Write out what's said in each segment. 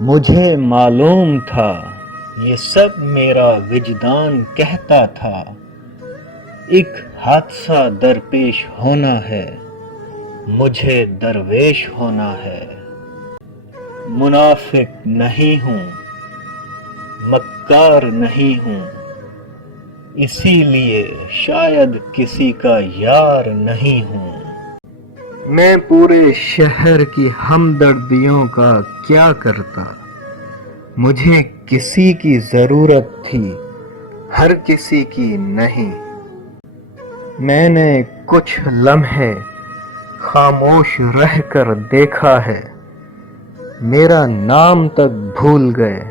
مجھے معلوم تھا یہ سب میرا وجدان کہتا تھا، ایک حادثہ درپیش ہونا ہے، مجھے درویش ہونا ہے۔ منافق نہیں ہوں، مکار نہیں ہوں، اسی لیے شاید کسی کا یار نہیں ہوں۔ میں پورے شہر کی ہمدردیوں کا کیا کرتا، مجھے کسی کی ضرورت تھی، ہر کسی کی نہیں۔ میں نے کچھ لمحے خاموش رہ کر دیکھا ہے، میرا نام تک بھول گئے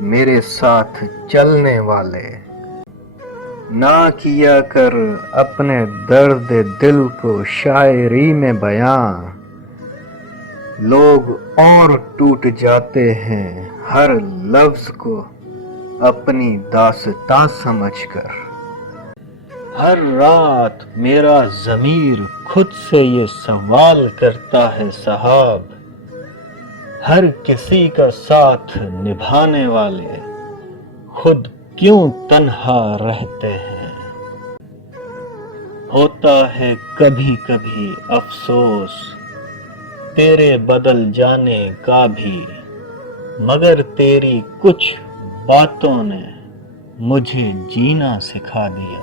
میرے ساتھ چلنے والے۔ نہ کیا کر اپنے درد دل کو شاعری میں بیاں، لوگ اور ٹوٹ جاتے ہیں ہر لفظ کو اپنی داستاں سمجھ کر۔ ہر رات میرا ضمیر خود سے یہ سوال کرتا ہے صاحب، ہر کسی کا ساتھ نبھانے والے خود کیوں تنہا رہتے ہیں؟ ہوتا ہے کبھی کبھی افسوس تیرے بدل جانے کا بھی، مگر تیری کچھ باتوں نے مجھے جینا سکھا دیا۔